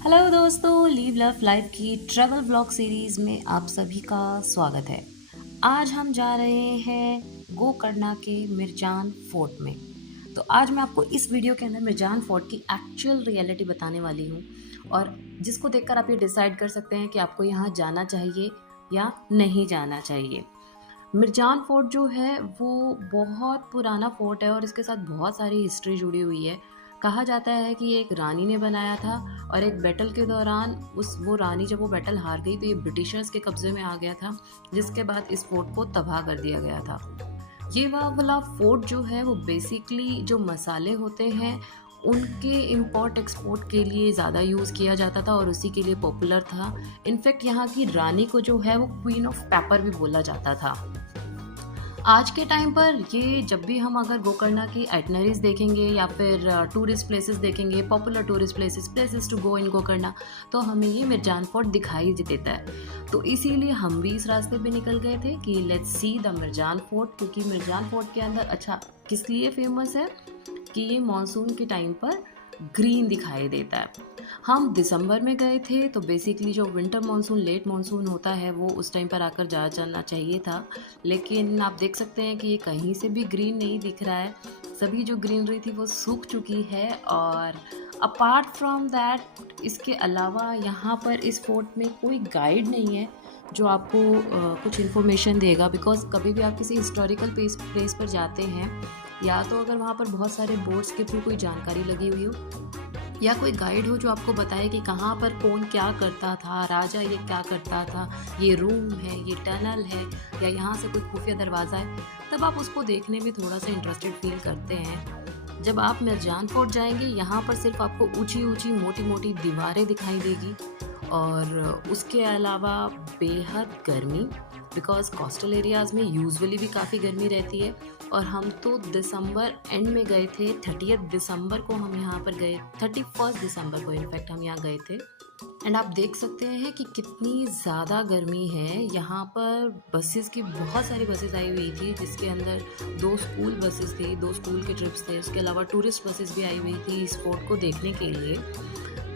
Hello दोस्तों, leave love life की travel blog series में आप सभी का स्वागत है। आज हम जा रहे हैं गोकर्णा के मिर्जान फोर्ट में। तो आज मैं आपको इस वीडियो के अंदर मिर्जान फोर्ट की एक्चुअल रियलिटी बताने वाली हूँ और जिसको देखकर आप ये डिसाइड कर सकते हैं कि आपको यहाँ जाना चाहिए या नहीं जाना चाहिए। मिर्जान फोर्ट जो है वो बहुत पुराना फोर्ट है और इसके साथ बहुत सारी हिस्ट्री जुड़ी हुई है। कहा जाता है कि ये एक रानी ने बनाया था और एक बैटल के दौरान वो रानी जब वो बैटल हार गई तो ये ब्रिटिशर्स के कब्जे में आ गया था, जिसके बाद इस फोर्ट को तबाह कर दिया गया था। ये वाला फोर्ट जो है वो बेसिकली जो मसाले होते हैं उनके इंपोर्ट एक्सपोर्ट के लिए ज़्यादा यूज़ किया जाता था और उसी के लिए पॉपुलर था। इनफैक्ट यहाँ की रानी को जो है वो क्वीन ऑफ पेपर भी बोला जाता था। आज के टाइम पर ये जब भी हम अगर गोकर्णा की आइटनरीज देखेंगे या फिर टूरिस्ट प्लेसेस देखेंगे, popular tourist places to go in Gokarna, तो हमें ये मिर्जान फोर्ट दिखाई देता है। तो इसीलिए हम भी इस रास्ते पे निकल गए थे कि let's see the Mirjan fort, क्योंकि मिर्जान फोर्ट के अंदर अच्छा किस लिए फेमस है कि ये मानसून के टाइम पर ग्रीन दिखाई देता है। हम दिसंबर में गए थे तो बेसिकली जो विंटर मानसून लेट मानसून होता है वो उस टाइम पर आकर जा जाना चाहिए था, लेकिन आप देख सकते हैं कि ये कहीं से भी ग्रीन नहीं दिख रहा है। सभी जो ग्रीनरी थी वो सूख चुकी है और अपार्ट फ्रॉम दैट इसके अलावा यहाँ पर इस फोर्ट में कोई गाइड नहीं है जो आपको कुछ इन्फॉर्मेशन देगा। बिकॉज कभी भी आप किसी हिस्टोरिकल प्लेस पर जाते हैं या तो अगर वहाँ पर बहुत सारे बोर्ड्स के थ्रू कोई जानकारी लगी हुई हो या कोई गाइड हो जो आपको बताए कि कहाँ पर कौन क्या करता था, राजा ये क्या करता था, ये रूम है, ये टनल है या यहाँ से कोई खुफिया दरवाज़ा है, तब आप उसको देखने में थोड़ा सा इंटरेस्टेड फील करते हैं। जब आप मिर्जान फोर्ट जाएंगे यहाँ पर सिर्फ आपको ऊंची ऊंची मोटी मोटी दीवारें दिखाई देगी और उसके अलावा बेहद गर्मी, बिकॉज कोस्टल एरियाज़ में यूजुअली भी काफ़ी गर्मी रहती है। और हम तो दिसंबर एंड में गए थे, 30 दिसंबर को हम यहाँ पर गए, 31 दिसंबर को इनफैक्ट हम यहाँ गए थे। एंड आप देख सकते हैं कि कितनी ज़्यादा गर्मी है यहाँ पर। बसेस की बहुत सारी बसेस आई हुई थी जिसके अंदर 2 स्कूल बसेस थे, 2 स्कूल के ट्रिप्स थे, उसके अलावा टूरिस्ट बसेस भी आई हुई थी इस फोर्ट को देखने के लिए।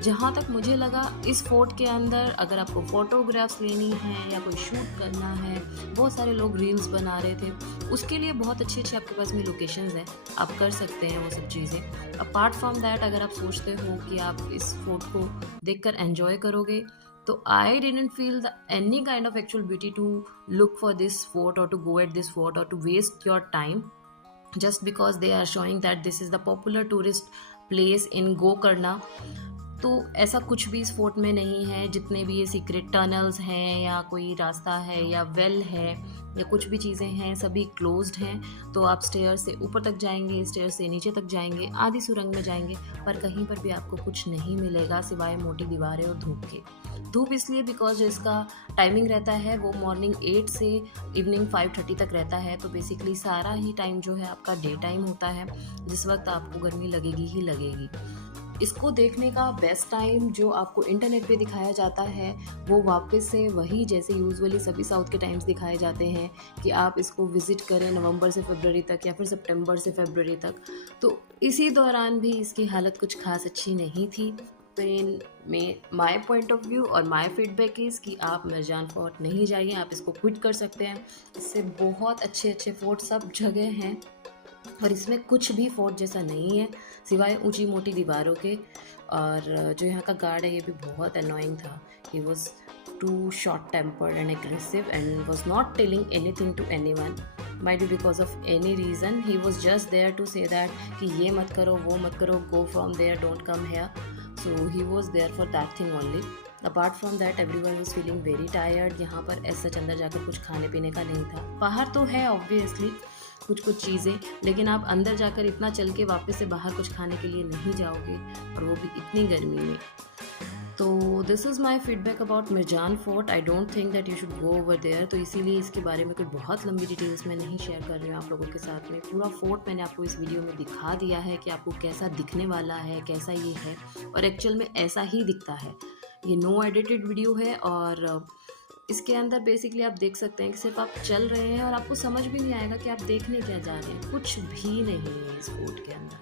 जहाँ तक मुझे लगा इस फोर्ट के अंदर अगर आपको फ़ोटोग्राफ्स लेनी है या कोई शूट करना है, बहुत सारे लोग रील्स बना रहे थे, उसके लिए बहुत अच्छी अच्छी आपके पास में लोकेशंस हैं, आप कर सकते हैं वो सब चीज़ें। अपार्ट फ्रॉम दैट अगर आप सोचते हो कि आप इस फोर्ट को देखकर एंजॉय करोगे तो I didn't feel the any kind of actual beauty to look for this fort और to go at this fort और to waste your time just because they are showing that this is the popular tourist place in Gokarna. तो ऐसा कुछ भी इस fort में नहीं है। जितने भी ये सीक्रेट टनल्स हैं या कोई रास्ता है या वेल है या कुछ भी चीज़ें हैं सभी क्लोज्ड हैं। तो आप स्टेयर से ऊपर तक जाएंगे, स्टेयर से नीचे तक जाएंगे, आधी सुरंग में जाएंगे, पर कहीं पर भी आपको कुछ नहीं मिलेगा सिवाय मोटी दीवारें और धूप के। धूप इसलिए बिकॉज जो इसका टाइमिंग रहता है वो मॉर्निंग 8 से इवनिंग 5:30 तक रहता है। तो बेसिकली सारा ही टाइम जो है आपका डे टाइम होता है, जिस वक्त आपको गर्मी लगेगी ही लगेगी। इसको देखने का बेस्ट टाइम जो आपको इंटरनेट पे दिखाया जाता है वो वापस से वही जैसे यूजुअली सभी साउथ के टाइम्स दिखाए जाते हैं कि आप इसको विज़िट करें नवंबर से फरवरी तक या फिर सितंबर से फरवरी तक। तो इसी दौरान भी इसकी हालत कुछ खास अच्छी नहीं थी। तो इन में माय पॉइंट ऑफ व्यू और माय फीडबैक इज़ कि आप मिर्जान फोर्ट नहीं जाइए, आप इसको क्विट कर सकते हैं। इससे बहुत अच्छे अच्छे फोर्ट सब जगह हैं और इसमें कुछ भी फोर्ट जैसा नहीं है सिवाय ऊंची मोटी दीवारों के। और जो यहाँ का गार्ड है ये भी बहुत अनोइंग था। He was too short tempered and aggressive and was not telling anything to anyone. might be because of any reason he was just there to say that कि ये मत करो, वो मत करो, go from there, don't come here. So he was there for that thing only. Apart from that everyone was feeling very tired. यहाँ पर ऐसा अंदर जाकर कुछ खाने पीने का नहीं था। बाहर तो है ऑब्वियसली कुछ चीज़ें, लेकिन आप अंदर जाकर इतना चल के वापस से बाहर कुछ खाने के लिए नहीं जाओगे और वो भी इतनी गर्मी में। तो this is my feedback about Mirjan fort. I don't think that you should go over there. तो इसीलिए इसके बारे में कोई बहुत लंबी डिटेल्स में नहीं शेयर कर रही हूँ आप लोगों के साथ में। पूरा फोर्ट मैंने आपको इस वीडियो में दिखा दिया है कि आपको कैसा दिखने वाला है, कैसा ये है, और एक्चुअल में ऐसा ही दिखता है। ये नो एडिटेड वीडियो है और इसके अंदर बेसिकली आप देख सकते हैं कि सिर्फ आप चल रहे हैं और आपको समझ भी नहीं आएगा कि आप देखने क्या जा रहे हैं। कुछ भी नहीं है इस फोर्ट के अंदर,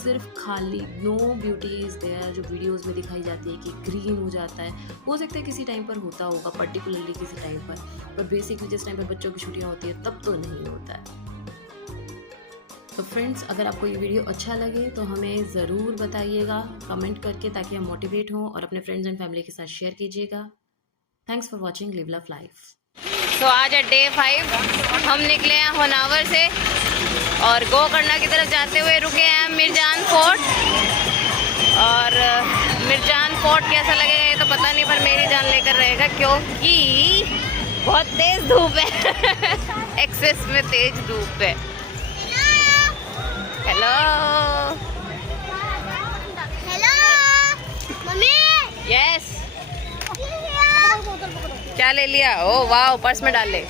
सिर्फ खाली नो ब्यूटी इज़ देयर जो वीडियोस में दिखाई जाती है कि ग्रीन हो जाता है, हो सकता है किसी टाइम पर होता होगा, पर्टिकुलरली किसी टाइम पर बेसिकली जिस टाइम पर बच्चों की छुट्टियाँ होती है तब तो नहीं होता है। तो फ्रेंड्स, अगर आपको ये वीडियो अच्छा लगे तो हमें ज़रूर बताइएगा कमेंट करके, ताकि हम मोटिवेट हों, और अपने फ्रेंड्स एंड फैमिली के साथ शेयर कीजिएगा। Thanks for watching live love life. तो आज है डे 5, हम निकले हैं होनावर से और गोकर्णा की तरफ जाते हुए रुके हैं मिर्जान फोर्ट। और मिर्जान फोर्ट कैसा लगेगा ये तो पता नहीं, पर मेरी जान लेकर रहेगा क्योंकि बहुत तेज धूप है एक्सेस में तेज धूप है। Hello hello mummy. यस, क्या ले लिया? ओ वाह, पर्स में डाल ले।